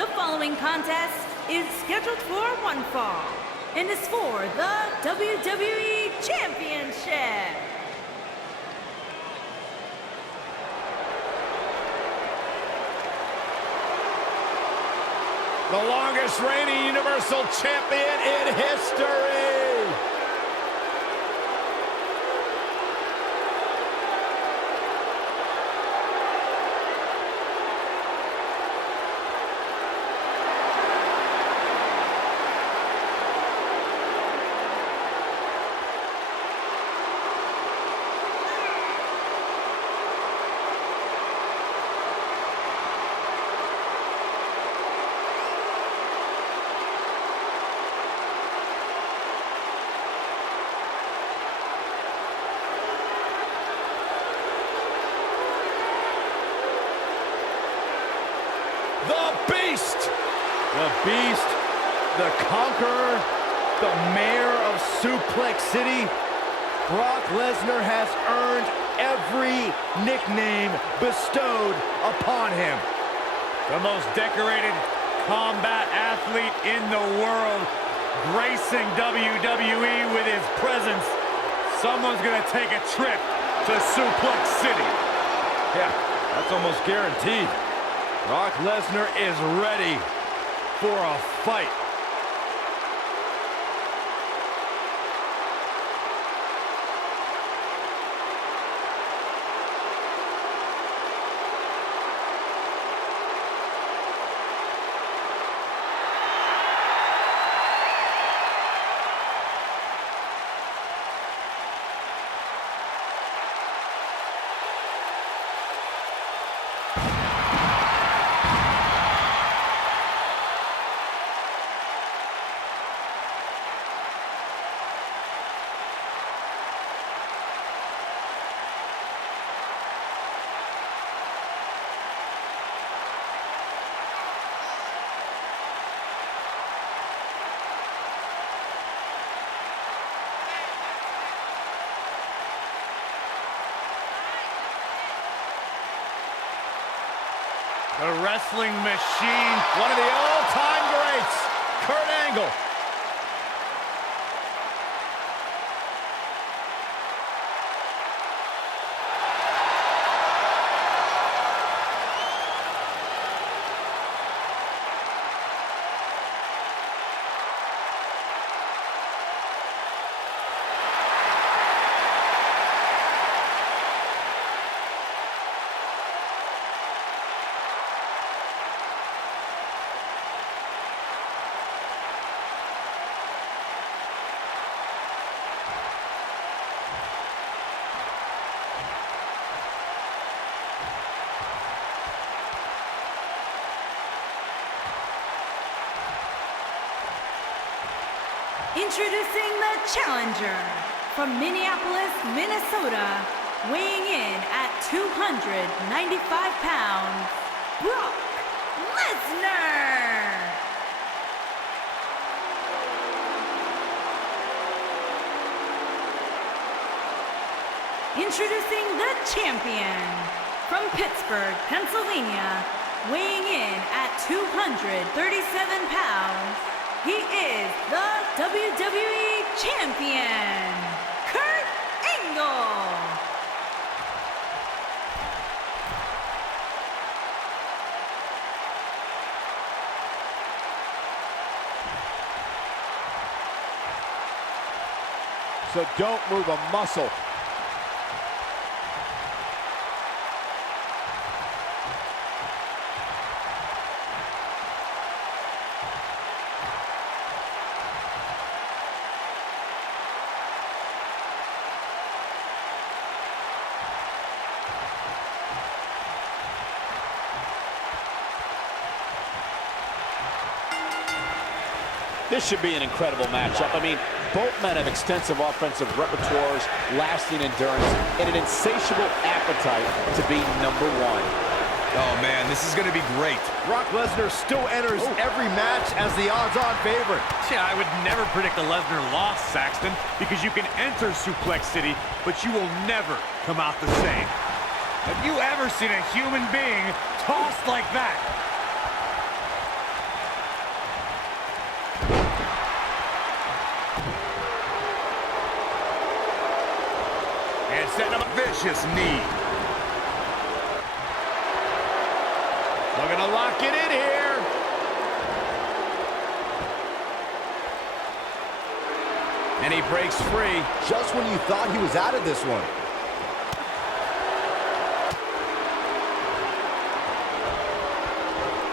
The following contest is scheduled for one fall and is for the WWE Championship. The longest reigning Universal Champion in history. The Beast, the Conqueror, the Mayor of Suplex City. Brock Lesnar has earned every nickname bestowed upon him. The most decorated combat athlete in the world, gracing WWE with his presence. Someone's gonna take a trip to Suplex City. Yeah, that's almost guaranteed. Brock Lesnar is ready for a fight. The wrestling machine. One of the all-time greats, Kurt Angle. Introducing the challenger from Minneapolis, Minnesota, weighing in at 295 pounds, Brock Lesnar. Introducing the champion from Pittsburgh, Pennsylvania, weighing in at 237 pounds, he is the WWE Champion, Kurt Angle. So don't move a muscle. This should be an incredible matchup. I mean, both men have extensive offensive repertoires, lasting endurance, and an insatiable appetite to be number one. Oh, man, this is going to be great. Brock Lesnar still enters every match as the odds-on favorite. Yeah, I would never predict a Lesnar loss, Saxton, because you can enter Suplex City, but you will never come out the same. Have you ever seen a human being tossed like that? vicious knee. Looking to lock it in here. And he breaks free. Just when you thought he was out of this one.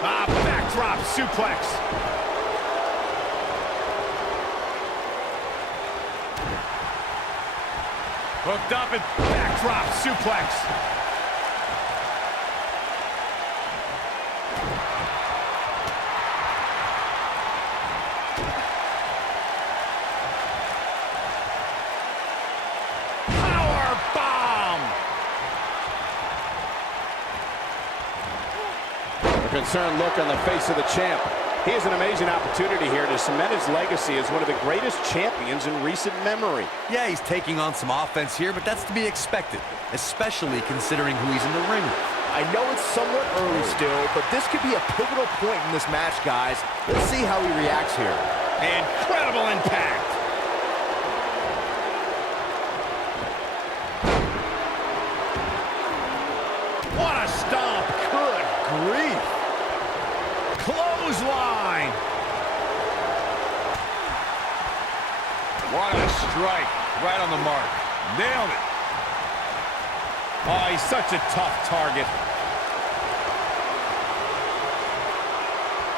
Backdrop suplex. Hooked up and backdrop suplex. Power bomb. A concerned look on the face of the champ. He has an amazing opportunity here to cement his legacy as one of the greatest champions in recent memory. Yeah, he's taking on some offense here, but that's to be expected, especially considering who he's in the ring with. I know it's somewhat early still, but this could be a pivotal point in this match, guys. Let's see how he reacts here. Incredible impact. What a stomp. Good grief. Clothesline. What a strike. Right on the mark. Nailed it. Oh, he's such a tough target.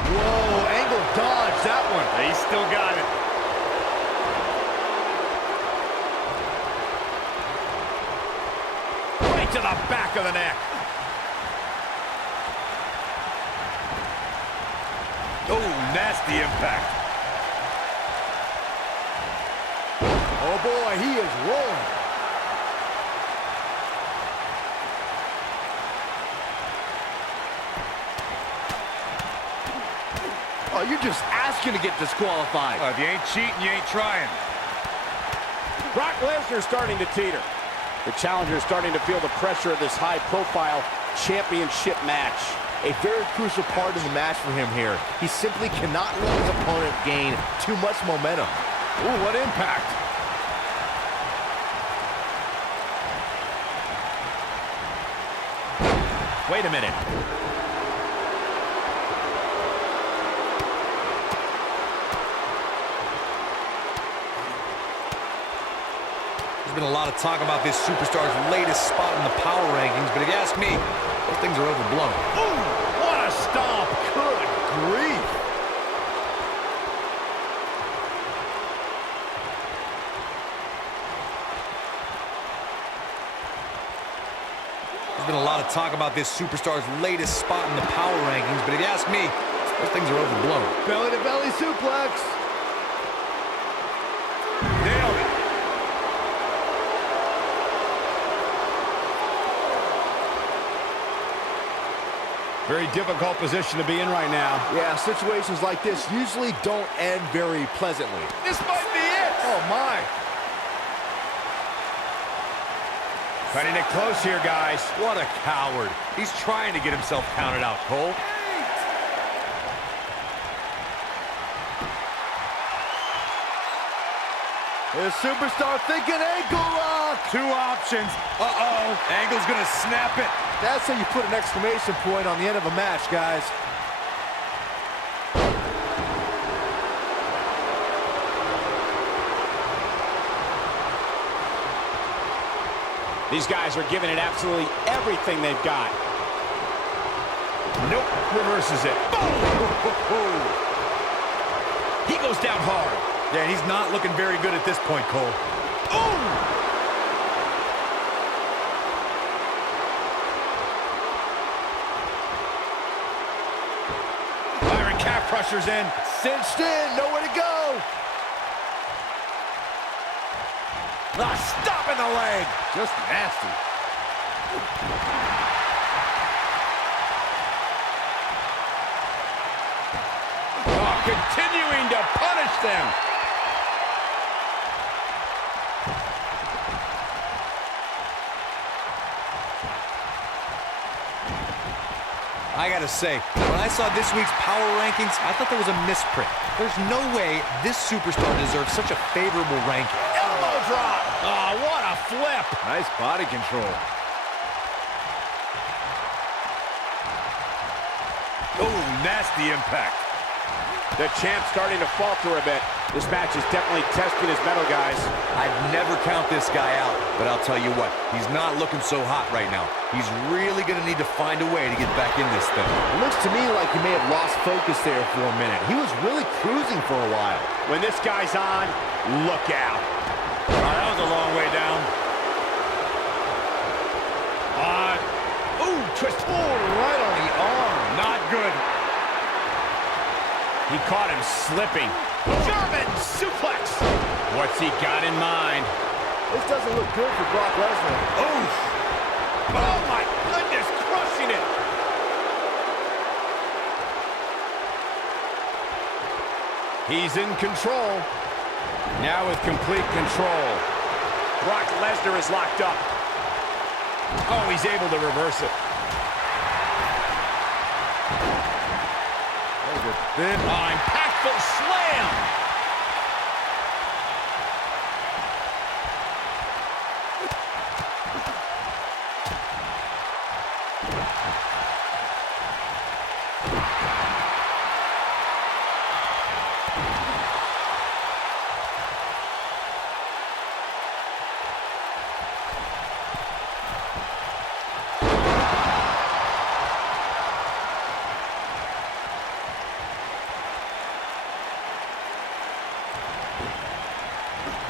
Whoa, angle dodge that one. He's still got it. Right to the back of the neck. Oh, nasty impact. Oh boy, he is rolling. Oh, you're just asking to get disqualified. If you ain't cheating, you ain't trying. Brock Lesnar starting to teeter. The challenger is starting to feel the pressure of this high-profile championship match. A very crucial part of the match for him here. He simply cannot let his opponent gain too much momentum. Ooh, what impact. Wait a minute. There's been a lot of talk about this superstar's latest spot in the power rankings, but if you ask me, those things are overblown. Ooh, what a stomp. Good grief. There's been a lot of talk about this superstar's latest spot in the power rankings, but if you ask me, those things are overblown. Belly-to-belly suplex. Nailed it. Very difficult position to be in right now. Yeah, situations like this usually don't end very pleasantly. This might be it. Oh, my. Cutting it close here, guys. What a coward. He's trying to get himself counted out, Cole. The superstar thinking ankle lock. Two options. Uh-oh. Angle's gonna snap it. That's how you put an exclamation point on the end of a match, guys. These guys are giving it absolutely everything they've got. Nope. Reverses it. Boom. He goes down hard. Yeah, he's not looking very good at this point, Cole. Ooh. Iron calf crusher's in. Cinched in, nowhere to go. Stop in the leg. Just nasty. Continuing to punish them. I gotta say, when I saw this week's power rankings, I thought there was a misprint. There's no way this superstar deserves such a favorable ranking. Elbow drop. Oh, what a flip. Nice body control. Oh, nasty impact. The champ's starting to falter a bit. This match is definitely testing his mettle, guys. I'd never count this guy out, but I'll tell you what, he's not looking so hot right now. He's really going to need to find a way to get back in this thing. It looks to me like he may have lost focus there for a minute. He was really cruising for a while. When this guy's on, look out. All right, that was a long way down. Ooh, twist forward right on the arm. Not good. He caught him slipping. German suplex. What's he got in mind? This doesn't look good for Brock Lesnar. Oof. Oh, my goodness, crushing it. He's in control. Now with complete control. Brock Lesnar is locked up. Oh, he's able to reverse it. Over thin. Oh, impactful slam.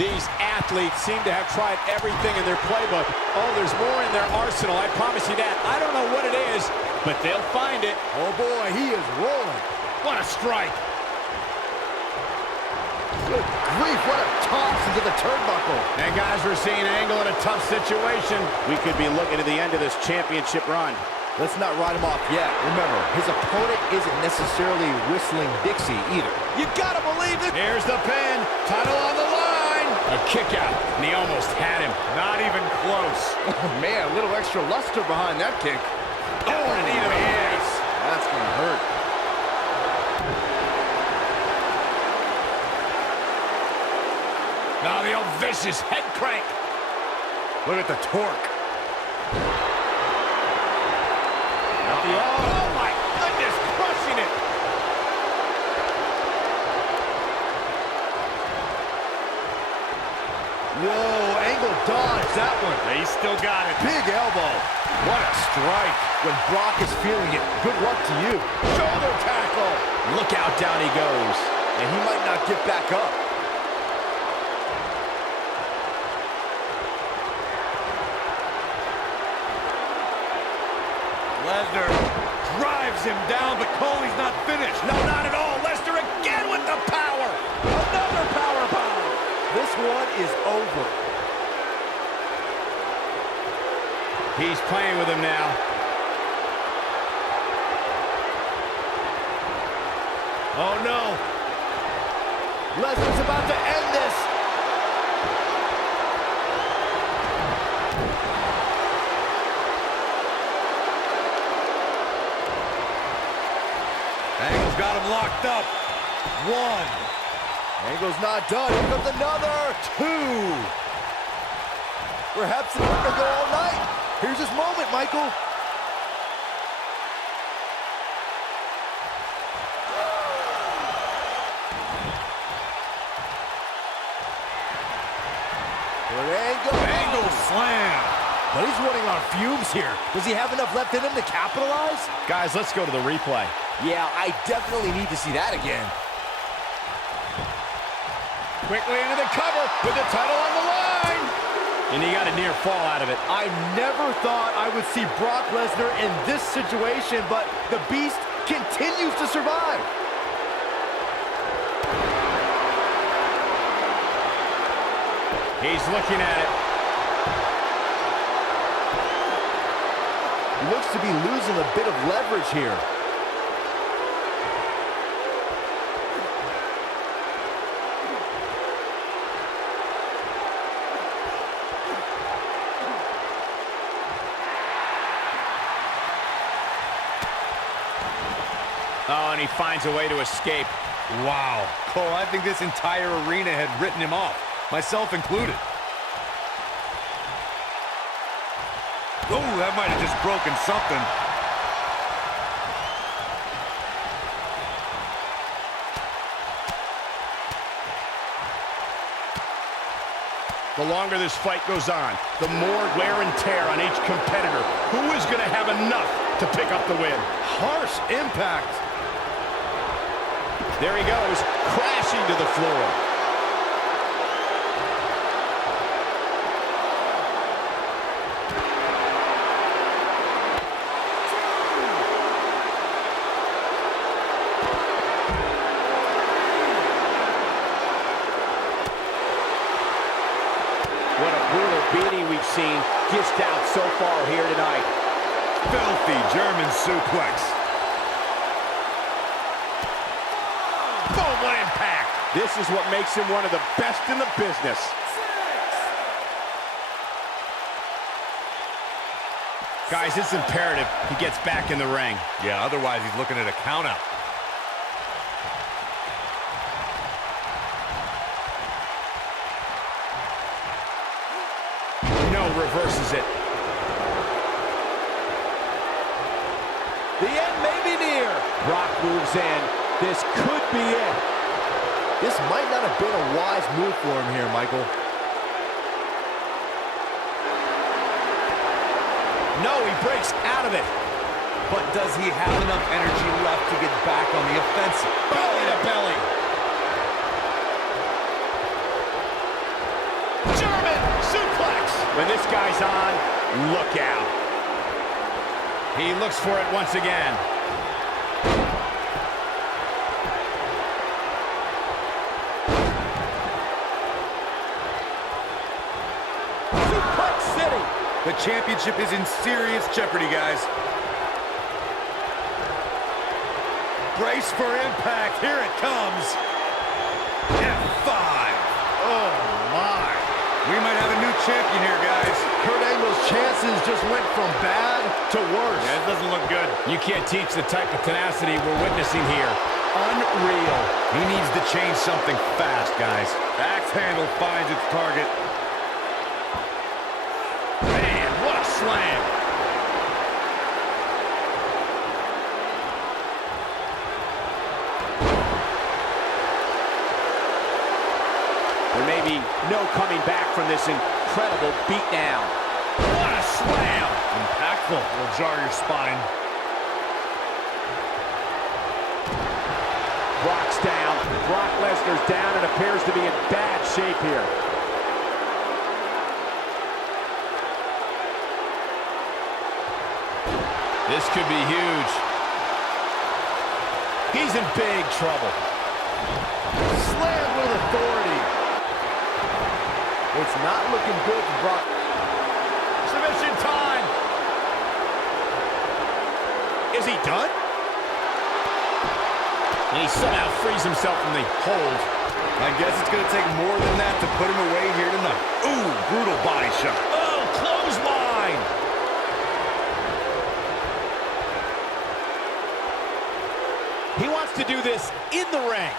These athletes seem to have tried everything in their playbook. Oh, there's more in their arsenal, I promise you that. I don't know what it is, but they'll find it. Oh boy, he is rolling. What a strike. Good grief, what a toss into the turnbuckle. And guys, we're seeing Angle in a tough situation. We could be looking at the end of this championship run. Let's not write him off yet. Remember, his opponent isn't necessarily whistling Dixie either. You gotta believe it. Here's the pin. Title on the line. A kick out, and he almost had him. Not even close. Oh man, a little extra luster behind that kick. Oh, and knee to the face. That's gonna hurt. Now the old vicious head crank. Look at the torque. Oh my goodness, crushing it. Whoa, Angle dodged that one. He still got it. Big elbow. What a strike. When Brock is feeling it, good luck to you. Shoulder tackle. Look out, down he goes. And he might not get back up. Lesnar drives him down, but Coley's not finished. No, not at all. Lesnar again with the power. Another power bomb. This one is over. He's playing with him now. Oh no. Lesnar's about to end this. Angle's got him locked up. One. Angle's not done. Here comes another. Two. Perhaps it's going to go all night. Here's his moment, Michael. Angle slam. But he's running on fumes here. Does he have enough left in him to capitalize? Guys, let's go to the replay. Yeah, I definitely need to see that again. Quickly into the cover with the title on the line. And he got a near fall out of it. I never thought I would see Brock Lesnar in this situation, but the Beast continues to survive. He's looking at it. He looks to be losing a bit of leverage here. Oh, and he finds a way to escape. Wow. Cole, I think this entire arena had written him off, myself included. Oh, that might have just broken something. The longer this fight goes on, the more wear and tear on each competitor. Who is going to have enough to pick up the win? Harsh impact. There he goes, crashing to the floor. What a brutal beating we've seen dished out so far here tonight. Filthy German suplex. Boom, what impact! This is what makes him one of the best in the business. Guys, it's imperative he gets back in the ring. Yeah, otherwise he's looking at a countout. No, reverses it. The end may be near. Brock moves in. This could be it. This might not have been a wise move for him here, Michael. No, he breaks out of it. But does he have enough energy left to get back on the offensive? Belly to belly. German suplex. When this guy's on, look out. He looks for it once again. Suplex City. The championship is in serious jeopardy, guys. Brace for impact. Here it comes. F5. Oh, my. We might have a new champion here, guys. Kurt Angle's chances just went from bad to worse. Yeah, it doesn't look good. You can't teach the type of tenacity we're witnessing here. Unreal. He needs to change something fast, guys. Axe handle finds its target. Man, what a slam. There may be no coming back from this incredible beatdown. What a slam. Impactful. Will jar your spine. Brock's down. Brock Lesnar's down and appears to be in bad shape here. This could be huge. He's in big trouble. Slammed with authority. It's not looking good for Brock. Submission time. Is he done? And he somehow frees himself from the hold. I guess it's going to take more than that to put him away here tonight. Ooh, brutal body shot. Oh, clothesline. He wants to do this in the ring.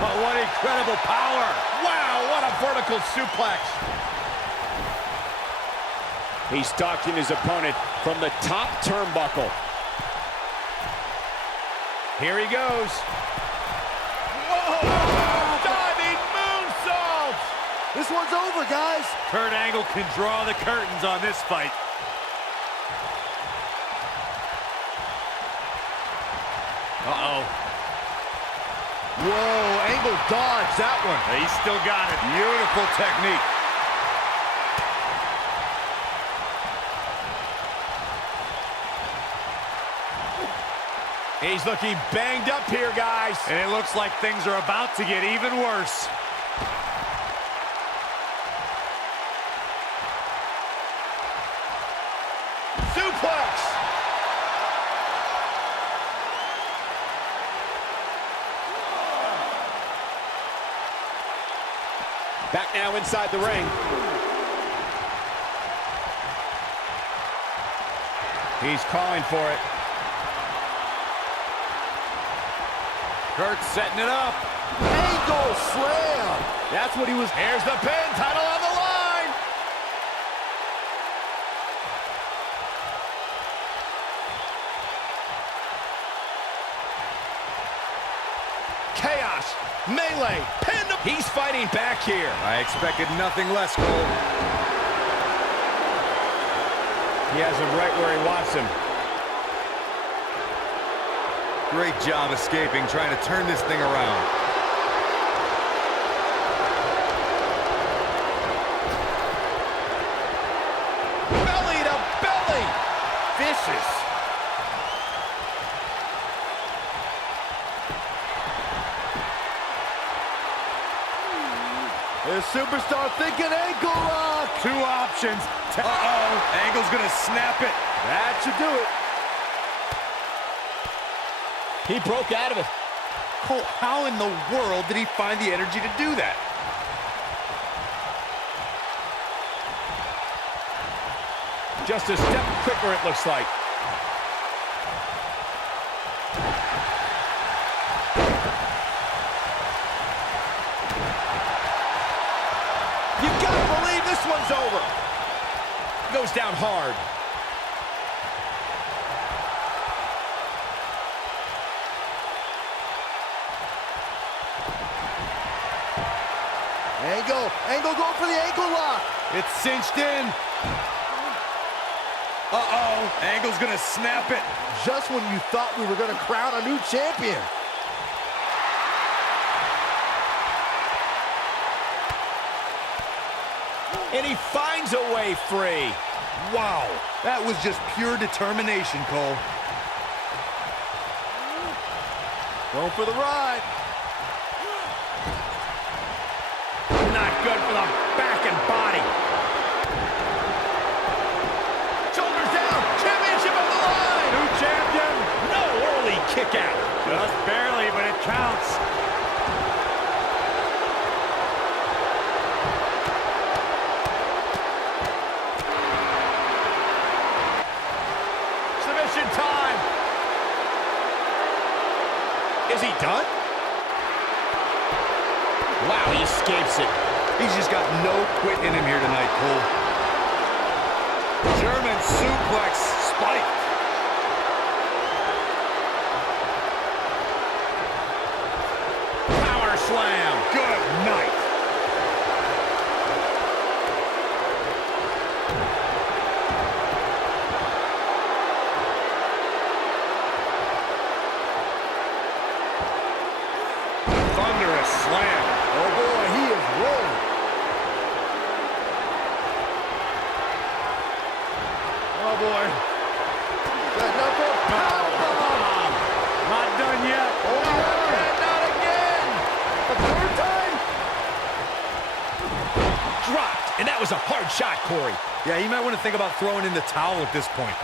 Oh, what incredible power. Wow, what a vertical suplex. He's stalking his opponent from the top turnbuckle. Here he goes. Whoa! Diving moonsault! This one's over, guys. Kurt Angle can draw the curtains on this fight. Uh-oh. Whoa, Angle dodged that one. He's still got it. Beautiful technique. He's looking banged up here, guys. And it looks like things are about to get even worse. Suplex! Back now inside the ring. He's calling for it. Kurt's setting it up. Angle slam. That's what he was. Here's the pin, title on the line. cross. Melee. Pinned him. He's fighting back here. I expected nothing less, Cole. He has him right where he wants him. Great job escaping, trying to turn this thing around. Belly to belly. Vicious. The superstar thinking ankle lock. Two options. Uh-oh, Angle's gonna snap it. That should do it. He broke out of it. Cole, how in the world did he find the energy to do that? Just a step quicker, it looks like. You gotta believe this one's over. Goes down hard. Angle going for the ankle lock. It's cinched in. Uh-oh, Angle's gonna snap it. Just when you thought we were going to crown a new champion. And he finds a way free. Wow, that was just pure determination, Cole. Going for the ride. Not good for the back and body. Shoulders down. Championship on the line. New champion. No early kick out. Just barely, but it counts. Submission time. Is he done? Wow, he escapes it. He's just got no quit in him here tonight, Cole. German suplex spike. Power slam. Good night. Thunderous slam. Oh boy, he is rolling. Oh boy. Setting up for a powerbomb. Not done yet. Oh, and not again. A third time. Dropped. And that was a hard shot, Corey. Yeah, you might want to think about throwing in the towel at this point.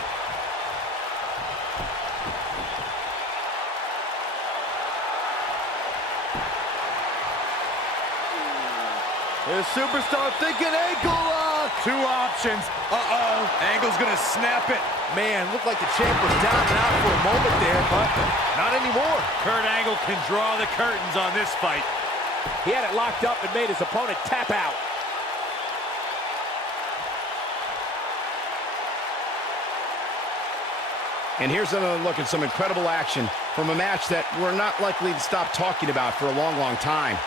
The superstar thinking ankle lock. Two options. Uh-oh, Angle's gonna snap it. Man, looked like the champ was down and out for a moment there, but not anymore. Kurt Angle can draw the curtains on this fight. He had it locked up and made his opponent tap out. And here's another look at some incredible action from a match that we're not likely to stop talking about for a long, long time.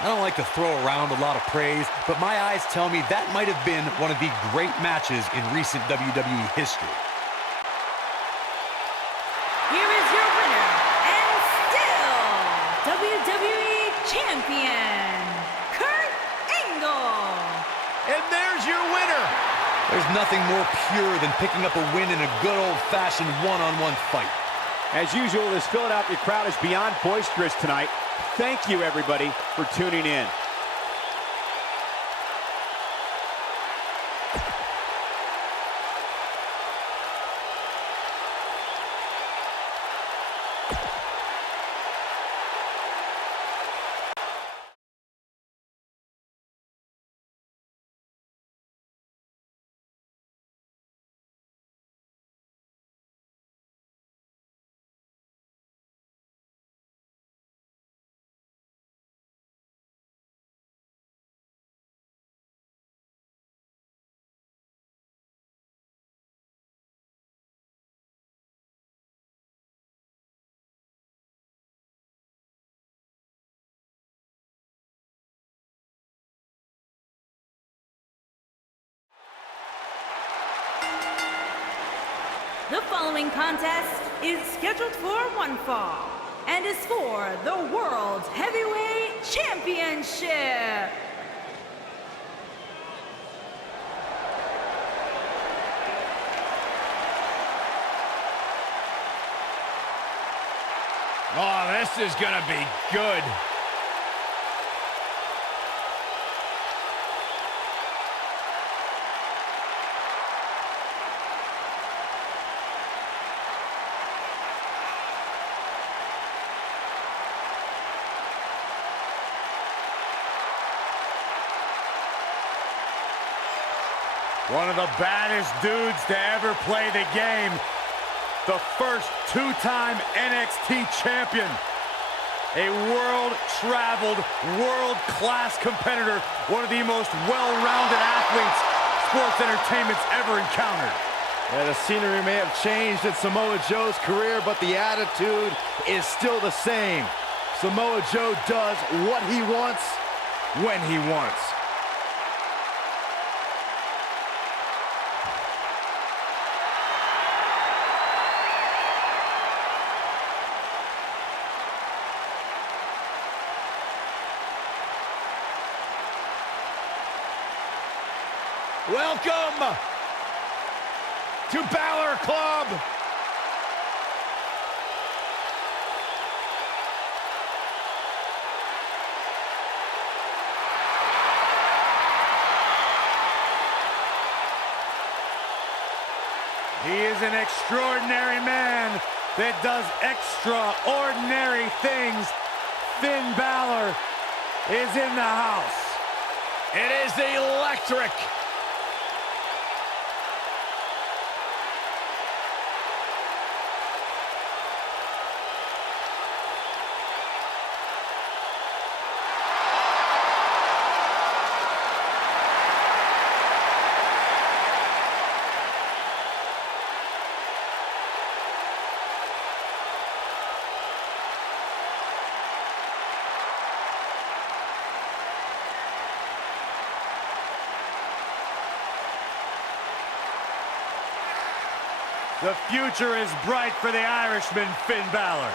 I don't like to throw around a lot of praise, but my eyes tell me that might have been one of the great matches in recent WWE history. Here is your winner, and still WWE Champion, Kurt Angle. And there's your winner. There's nothing more pure than picking up a win in a good old-fashioned one-on-one fight. As usual, this Philadelphia crowd is beyond boisterous tonight. Thank you, everybody, for tuning in. The following contest is scheduled for one fall and is for the World Heavyweight Championship. Oh, this is gonna be good. One of the baddest dudes to ever play the game. The first two-time NXT champion. A world-traveled, world-class competitor. One of the most well-rounded athletes sports entertainment's ever encountered. Yeah, the scenery may have changed in Samoa Joe's career, but the attitude is still the same. Samoa Joe does what he wants, when he wants. Welcome to Balor Club. He is an extraordinary man that does extraordinary things. Finn Balor is in the house. It is electric. The future is bright for the Irishman, Finn Balor.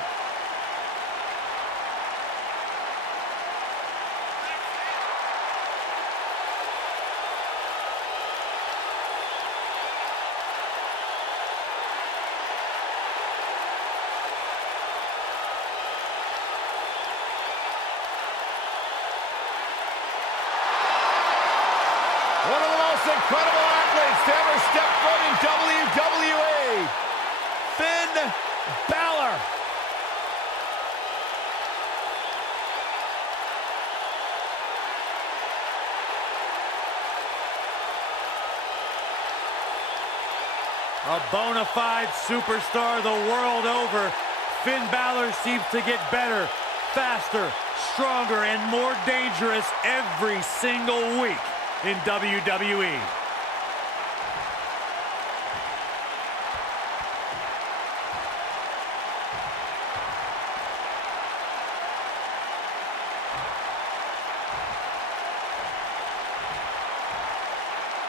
One of the most incredible athletes to ever step foot in WWE, Finn Balor. A bona fide superstar the world over, Finn Balor seems to get better, faster, stronger, and more dangerous every single week in WWE.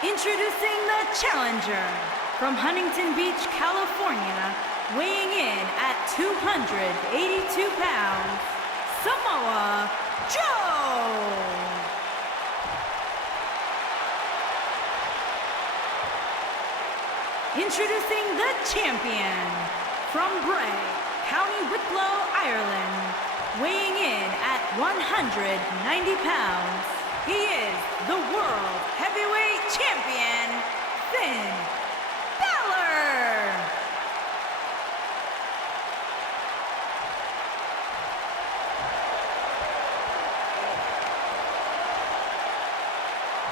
Introducing the challenger from Huntington Beach, California, weighing in at 282 pounds, Samoa Joe. Introducing the champion from Bray, County Wicklow, Ireland, weighing in at 190 pounds, he is the World Heavyweight Champion, Finn Balor.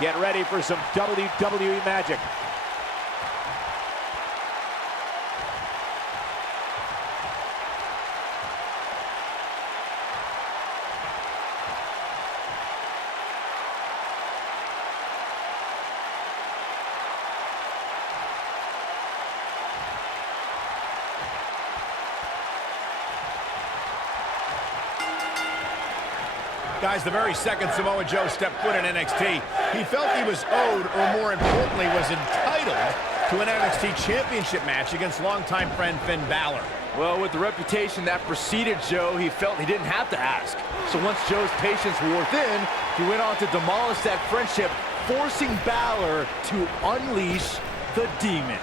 Get ready for some WWE magic. Guys, the very second Samoa Joe stepped foot in NXT, he felt he was owed, or more importantly, was entitled to an NXT Championship match against longtime friend Finn Balor. Well, with the reputation that preceded Joe, he felt he didn't have to ask. So once Joe's patience wore thin, he went on to demolish that friendship, forcing Balor to unleash the demon.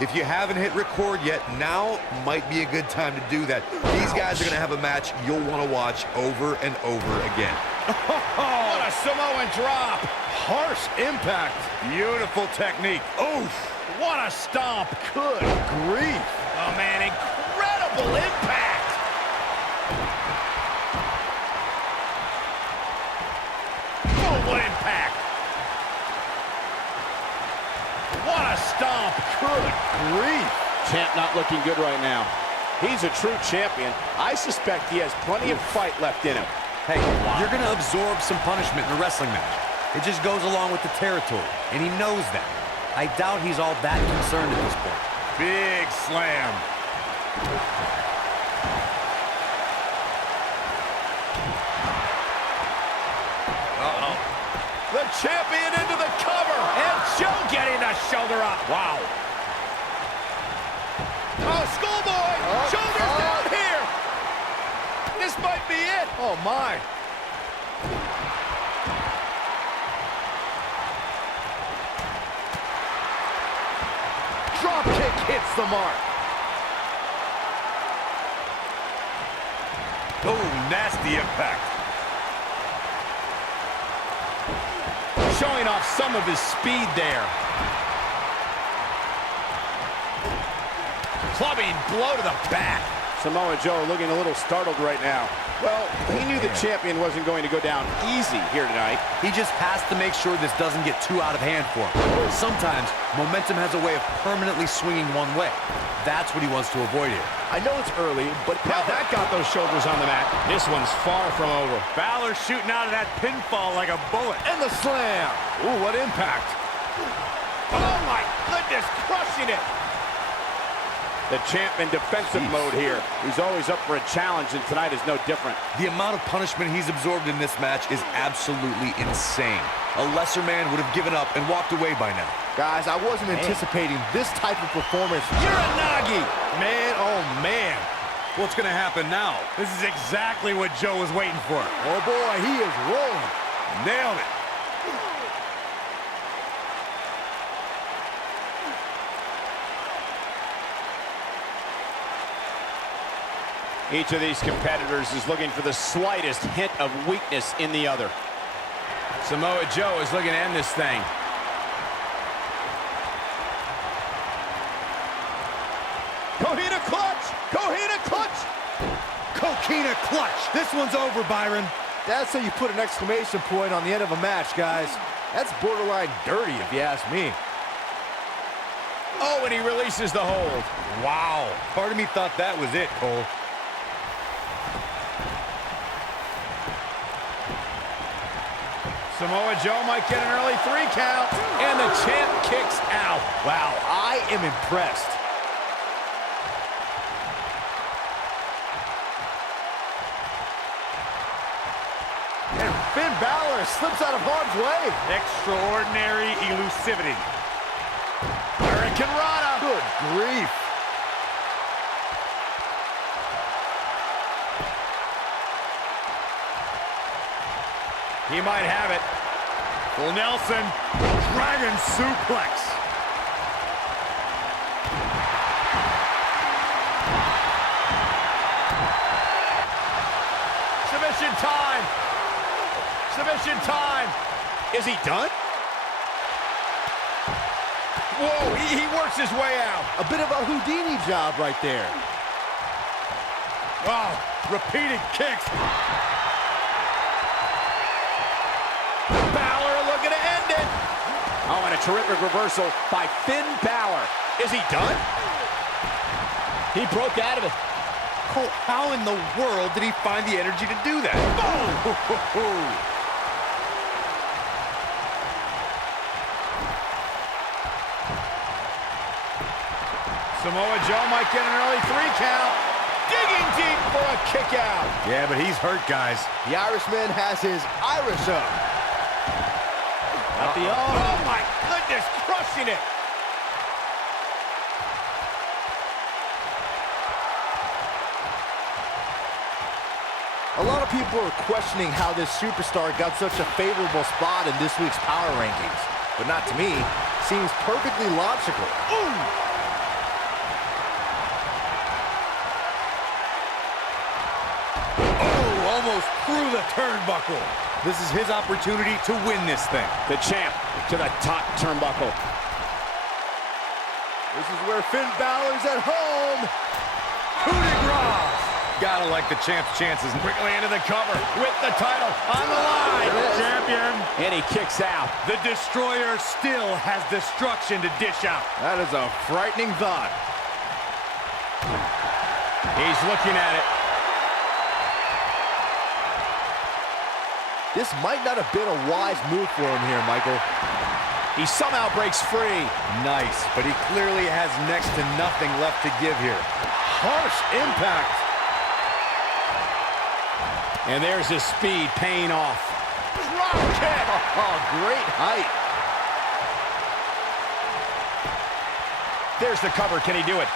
If you haven't hit record yet, now might be a good time to do that. These guys are going to have a match you'll want to watch over and over again. What a Samoan drop. Harsh impact. Beautiful technique. Oof. What a stomp. Good grief. Oh, man, incredible impact. Oh, what impact. What a stomp. Good grief. Champ not looking good right now. He's a true champion. I suspect he has plenty of fight left in him. Hey, you're going to absorb some punishment in a wrestling match. It just goes along with the territory, and he knows that. I doubt he's all that concerned at this point. Big slam. Uh-oh. The champion into the cover. And Joe getting the shoulder up. Wow. Oh, schoolboy. Shoulders down here. This might be it. Oh, my. Drop kick hits the mark. Oh, nasty impact. Showing off some of his speed there. Clubbing blow to the back. Samoa Joe looking a little startled right now. Well, he knew the champion wasn't going to go down easy here tonight. He just has to make sure this doesn't get too out of hand for him. Sometimes, momentum has a way of permanently swinging one way. That's what he wants to avoid here. I know it's early, but Now that got those shoulders on the mat. This one's far from over. Balor shooting out of that pinfall like a bullet. and the slam. Ooh, what impact. Oh my goodness, crushing it. The champ in defensive mode here. He's always up for a challenge, and tonight is no different. The amount of punishment he's absorbed in this match is absolutely insane. A lesser man would have given up and walked away by now. Guys, I wasn't anticipating this type of performance. Uranagi. Man, oh man. What's going to happen now? This is exactly what Joe was waiting for. Oh boy, he is rolling. Nailed it. Each of these competitors is looking for the slightest hint of weakness in the other. Samoa Joe is looking to end this thing. Coquina clutch! Coquina clutch! Coquina clutch! This one's over, Byron. That's how you put an exclamation point on the end of a match, guys. That's borderline dirty, if you ask me. Oh, and he releases the hold. Wow. Part of me thought that was it, Cole. Samoa Joe might get an early 3 count. And the champ kicks out. Wow, I am impressed. And Finn Balor slips out of harm's way. Extraordinary elusivity. Hurricane Rana. Good grief. He might have it. Full Nelson. Dragon suplex. Submission time. Submission time. Is he done? Whoa, he works his way out. A bit of a Houdini job right there. Wow, repeated kicks. Balor looking to end it. Oh, and a terrific reversal by Finn Balor. Is he done? He broke out of it. Cole, how in the world did he find the energy to do that? Samoa Joe might get an early 3 count. Digging deep for a kick out. Yeah, but he's hurt, guys. The Irishman has his Irish up. Oh my goodness, crushing it. A lot of people are questioning how this superstar got such a favorable spot in this week's power rankings. But not to me. Seems perfectly logical. Ooh! Oh, almost through the turnbuckle. This is his opportunity to win this thing. The champ to the top turnbuckle. This is where Finn Balor's at home. Coup de grace. Gotta like the champ's chances. Quickly into the cover with the title on the line. Champion. And he kicks out. The Destroyer still has destruction to dish out. That is a frightening thought. He's looking at it. This might not have been a wise move for him here, Michael. He somehow breaks free. Nice, but he clearly has next to nothing left to give here. Harsh impact. And there's his speed paying off. Drop kick. Oh, great height. There's the cover. Can he do it?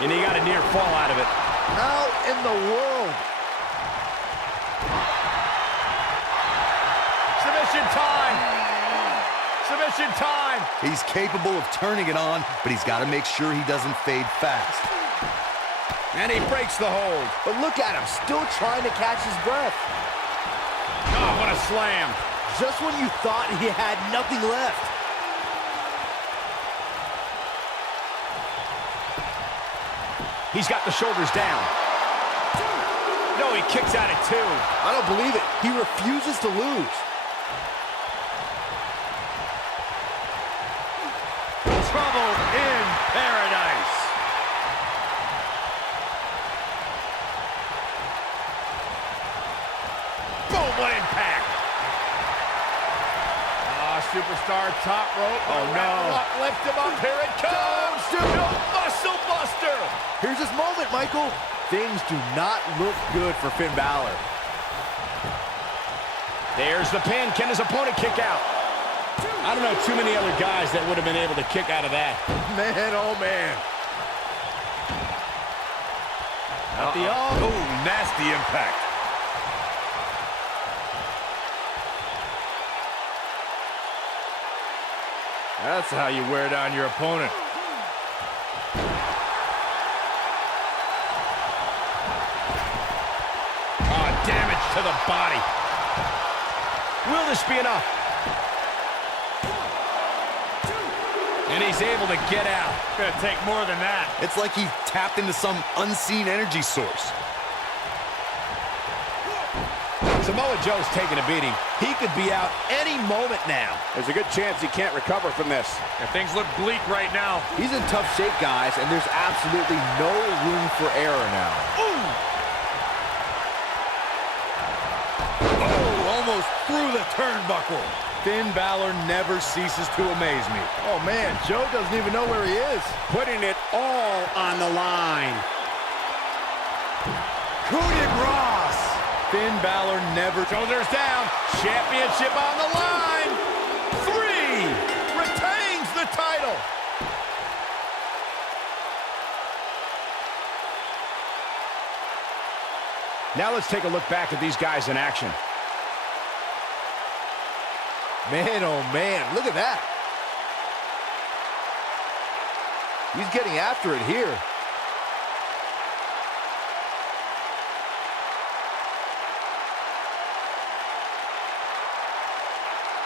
And he got a near fall out of it. How in the world? Submission time. Submission time. He's capable of turning it on, but he's got to make sure he doesn't fade fast. And he breaks the hold. But look at him, still trying to catch his breath. Oh, what a slam. Just when you thought he had nothing left. He's got the shoulders down. No, he kicks out at 2. I don't believe it. He refuses to lose. Trouble in paradise. Boom, what impact. Superstar top rope. Oh, no. Lift him up. Here it comes. No muscle buster. Here's his moment, Michael. Things do not look good for Finn Balor. There's the pin. Can his opponent kick out? I don't know too many other guys that would have been able to kick out of that. Man, oh, man. Oh, nasty impact. That's how you wear down your opponent. Oh, damage to the body. Will this be enough? And he's able to get out. It's gonna take more than that. It's like he tapped into some unseen energy source. Samoa Joe's taking a beating. He could be out any moment now. There's a good chance he can't recover from this. And things look bleak right now. He's in tough shape, guys, and there's absolutely no room for error now. Oh, almost through the turnbuckle. Finn Balor never ceases to amaze me. Oh, man, Joe doesn't even know where he is. Putting it all on the line. Coup de grace. Finn Balor never... Shoulders down. Championship on the line. 3. Retains the title. Now let's take a look back at these guys in action. Man, oh, man, look at that. He's getting after it here.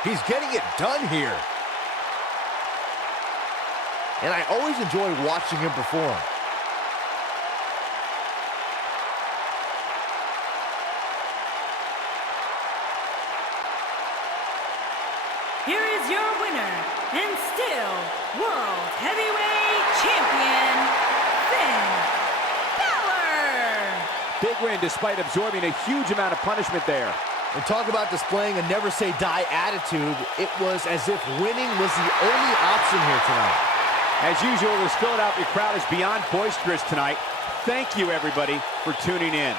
He's getting it done here. And I always enjoy watching him perform. Here is your winner, and still World Heavyweight Champion, Finn Balor! Big win despite absorbing a huge amount of punishment there. And talk about displaying a never-say-die attitude. It was as if winning was the only option here tonight. As usual, this Philadelphia crowd is beyond boisterous tonight. Thank you, everybody, for tuning in.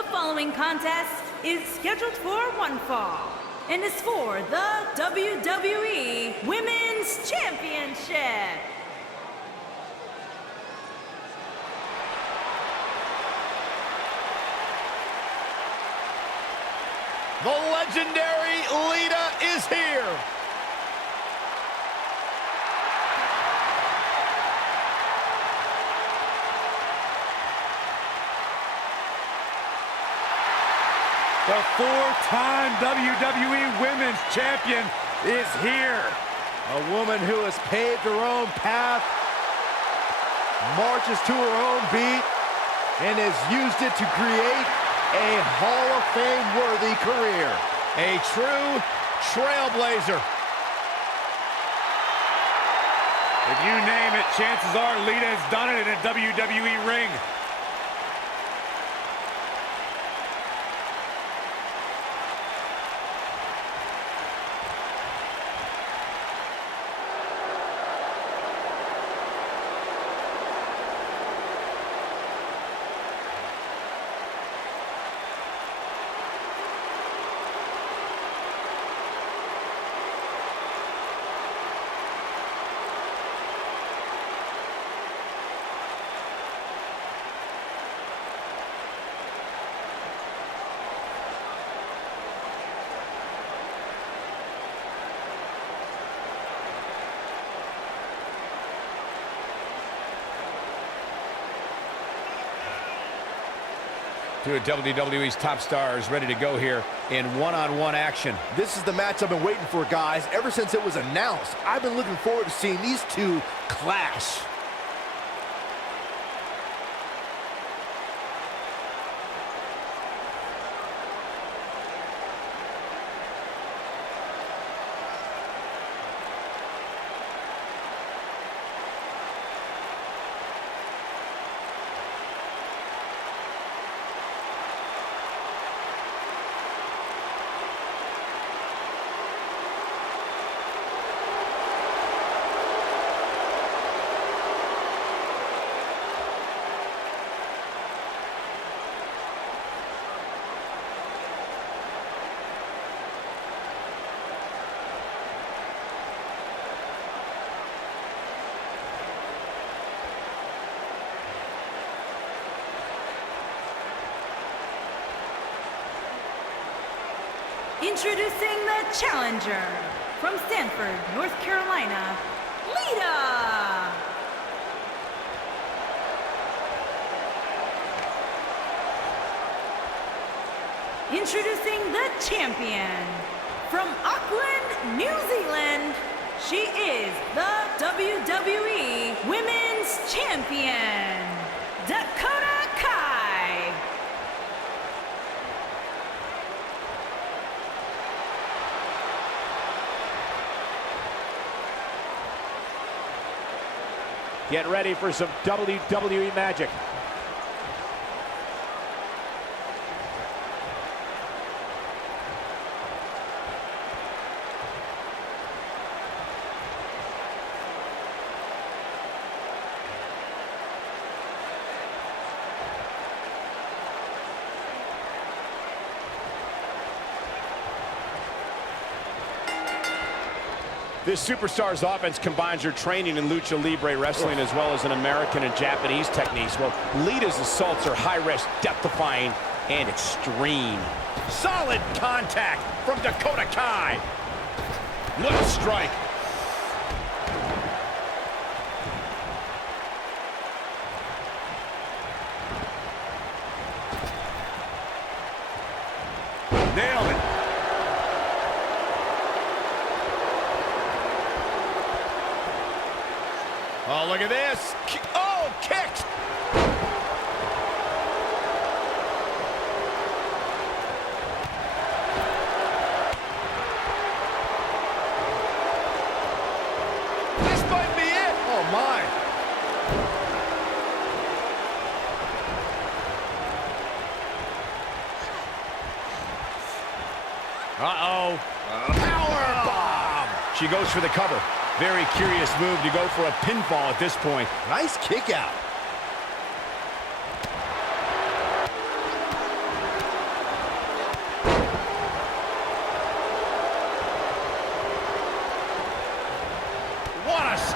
The following contest is scheduled for one fall and is for the WWE Women's Championship. The legendary Lita is here. The four-time WWE Women's Champion is here. A woman who has paved her own path, marches to her own beat, and has used it to create a Hall of Fame-worthy career. A true trailblazer. If you name it, chances are Lita has done it in a WWE ring. Two of WWE's top stars ready to go here in one-on-one action. This is the match I've been waiting for, guys. Ever since it was announced, I've been looking forward to seeing these two clash. Introducing the challenger from Stanford, North Carolina, Lita. Introducing the champion from Auckland, New Zealand. She is the WWE Women's Champion, Dakota Kai. Get ready for some WWE magic. This superstar's offense combines her training in lucha libre wrestling as well as in American and Japanese techniques. Well, Lita's assaults are high-risk, death-defying, and extreme. Solid contact from Dakota Kai. What a strike. Nailed it. Oh, look at this. Oh, kicked. This might be it. Oh, my. Uh-oh. Power bomb. She goes for the cover. Very curious move to go for a pinfall at this point. Nice kick out.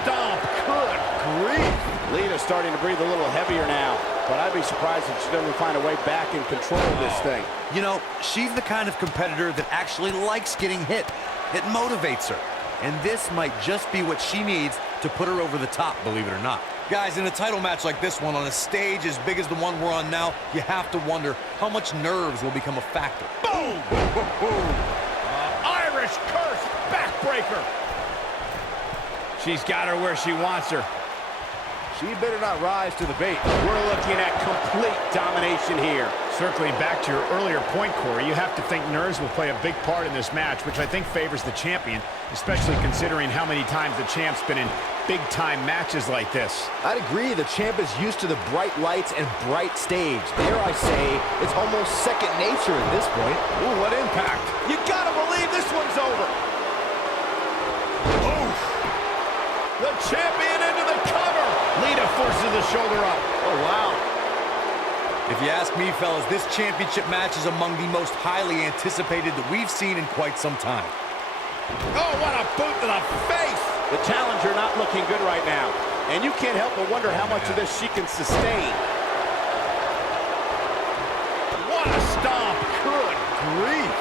stomp. Good grief. Lita starting to breathe a little heavier now, but I'd be surprised if she doesn't find a way back and control this thing. You know, she's the kind of competitor that actually likes getting hit. It motivates her. And this might just be what she needs to put her over the top, believe it or not. Guys, in a title match like this one, on a stage as big as the one we're on now, you have to wonder how much nerves will become a factor. Boom! Irish curse, backbreaker. She's got her where she wants her. She better not rise to the bait. We're looking at complete domination here. Circling back to your earlier point, Corey, you have to think nerves will play a big part in this match, which I think favors the champion, especially considering how many times the champ's been in big-time matches like this. I'd agree, the champ is used to the bright lights and bright stage. Dare I say, it's almost second nature at this point. Ooh, what impact. You gotta believe this one's over. Oof. The champion into the cover. Lita forces the shoulder up. Oh, wow. If you ask me, fellas, this championship match is among the most highly anticipated that we've seen in quite some time. Oh, what a boot to the face. The challenger not looking good right now, and you can't help but wonder how much of this she can sustain. What a stomp. Good grief.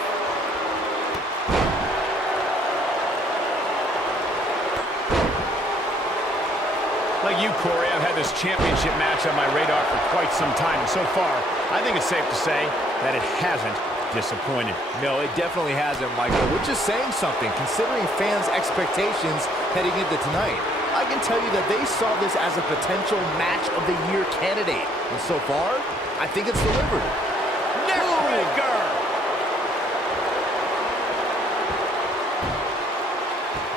Like you, Corey, I've had this championship match on my radar for quite some time, and so far, I think it's safe to say that it hasn't disappointed. No, it definitely hasn't, Michael, which is saying something, considering fans' expectations heading into tonight. I can tell you that they saw this as a potential match of the year candidate, and so far, I think it's delivered. Neckbreaker!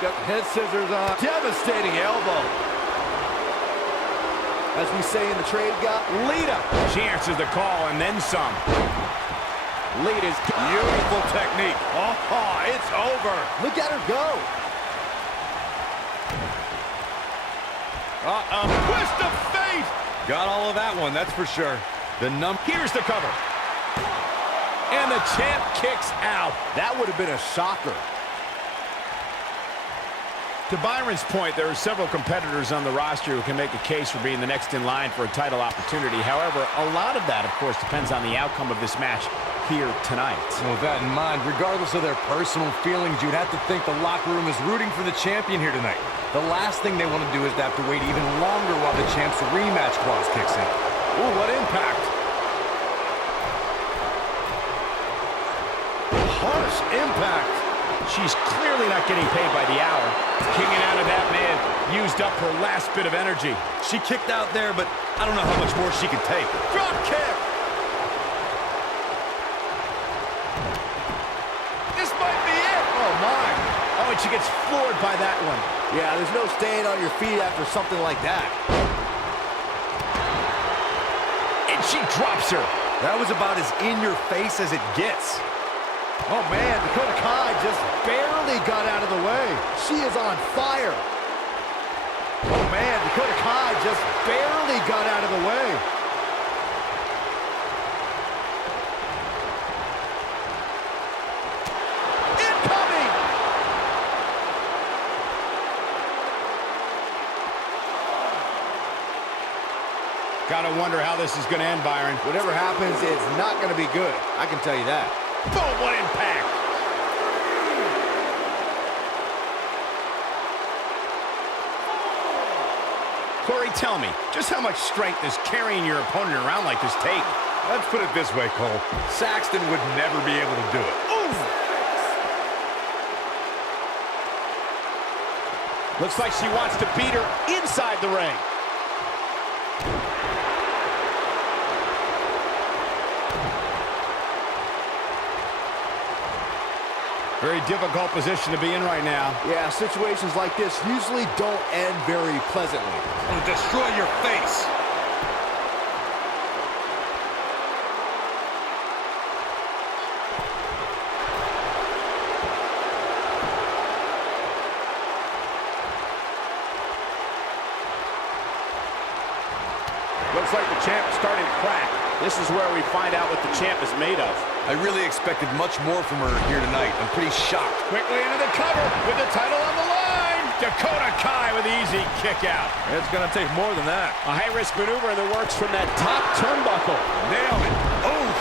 Got the head scissors on. Devastating elbow. As we say in the trade, got Lita. She answers the call and then some. Lita's beautiful technique. Oh, it's over. Look at her go. Twist of fate. Got all of that one, that's for sure. Here's the cover. And the champ kicks out. That would have been a shocker. To Byron's point, there are several competitors on the roster who can make a case for being the next in line for a title opportunity. However, a lot of that, of course, depends on the outcome of this match here tonight. So with that in mind, regardless of their personal feelings, you'd have to think the locker room is rooting for the champion here tonight. The last thing they want to do is to have to wait even longer while the champ's rematch clause kicks in. Ooh, what impact. Harsh impact. She's clearly not getting paid by the hour. Kicking out of that man used up her last bit of energy. She kicked out there, but I don't know how much more she can take. Drop kick. This might be it. Oh, my. Oh, and she gets floored by that one. Yeah, there's no staying on your feet after something like that. And she drops her. That was about as in your face as it gets. Oh, man, Dakota Kai just barely got out of the way. She is on fire. Oh, man, Dakota Kai just barely got out of the way. Incoming! Gotta wonder how this is gonna end, Byron. Whatever happens, it's not going to be good. I can tell you that. Boom, what impact! Corey, tell me, just how much strength does carrying your opponent around like this take? Let's put it this way, Cole. Saxton would never be able to do it. Ooh! looks like she wants to beat her inside the ring. Very difficult position to be in right now. Yeah, situations like this usually don't end very pleasantly. It'll destroy your face. Looks like the champ is starting to crack. This is where we find out what the champ is made of. I really expected much more from her here tonight. I'm pretty shocked. Quickly into the cover with the title on the line. Dakota Kai with the easy kick out. It's going to take more than that. A high-risk maneuver in the works from that top turnbuckle. Nailed it. Oof.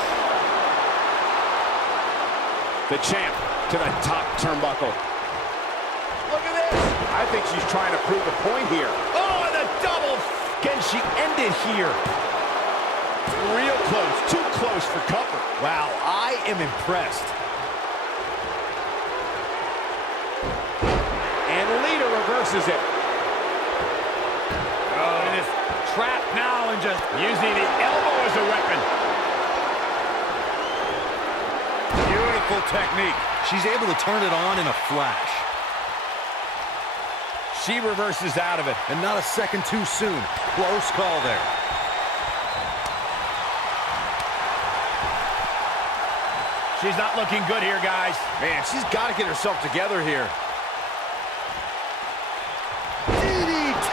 The champ to the top turnbuckle. Look at this. I think she's trying to prove a point here. Oh, and the double. Can she end it here? Real close. Too close for comfort. Wow, I am impressed. And Lita reverses it. Oh, and it's trapped now and just using the elbow as a weapon. Beautiful technique. She's able to turn it on in a flash. She reverses out of it. And not a second too soon. Close call there. She's not looking good here, guys. Man, she's got to get herself together here. DDT!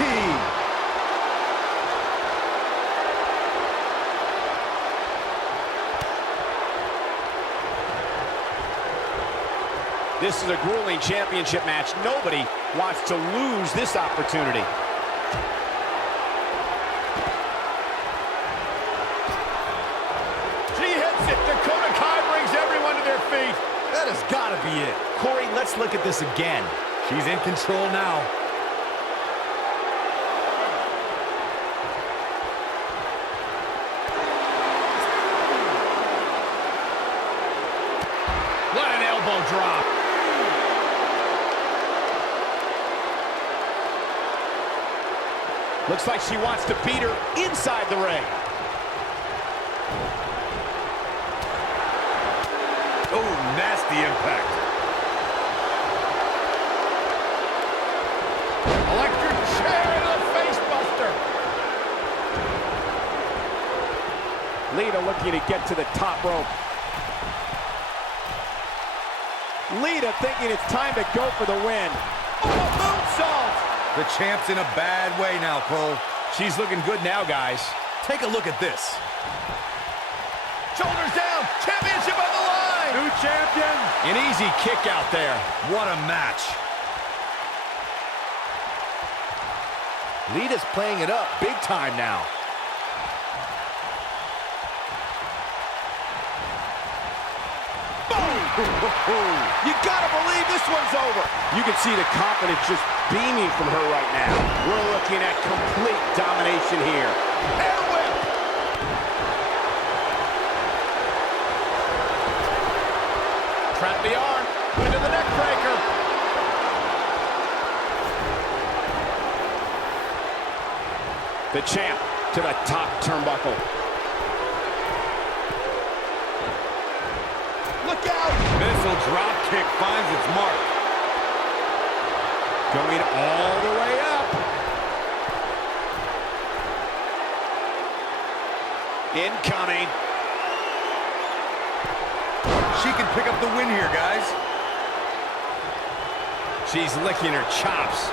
This is a grueling championship match. Nobody wants to lose this opportunity. She hits it. Dakota Kai brings everyone to their feet. That has got to be it. Corey, let's look at this again. She's in control now. What an elbow drop. Looks like she wants to beat her inside the ring. Oh, nasty impact. Electric chair and a face buster. Lita looking to get to the top rope. Lita thinking it's time to go for the win. Oh, moonsault. The champ's in a bad way now, Cole. She's looking good now, guys. Take a look at this. Shoulders down. Championship on the line. New champion. An easy kick out there. What a match. Lita's playing it up big time now. You gotta believe this one's over. You can see the confidence just beaming from her right now. We're looking at complete domination here. Hair whip. Trap the arm into the neck breaker. The champ to the top turnbuckle. Look out! Missile drop kick finds its mark. Going all the way up. Incoming. She can pick up the win here, guys. She's licking her chops.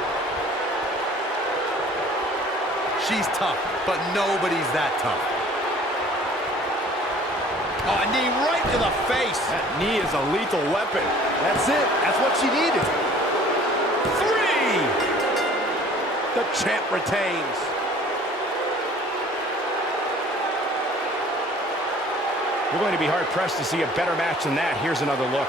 She's tough, but nobody's that tough. Oh, a knee right to the face. That knee is a lethal weapon. That's it. That's what she needed. 3. The champ retains. You're going to be hard-pressed to see a better match than that. Here's another look.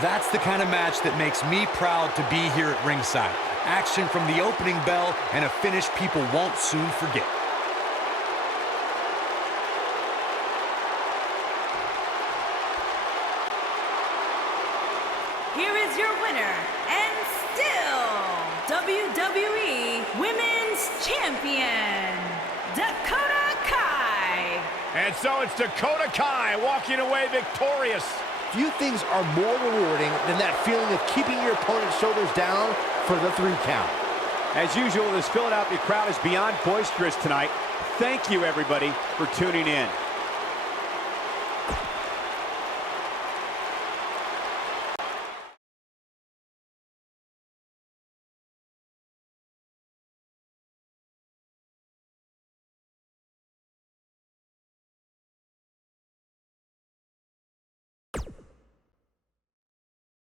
That's the kind of match that makes me proud to be here at ringside. Action from the opening bell and a finish people won't soon forget. Here is your winner, and still WWE Women's Champion, Dakota Kai. And so it's Dakota Kai walking away victorious. Few things are more rewarding than that feeling of keeping your opponent's shoulders down for the 3 count. As usual, this Philadelphia crowd is beyond boisterous tonight. Thank you, everybody, for tuning in.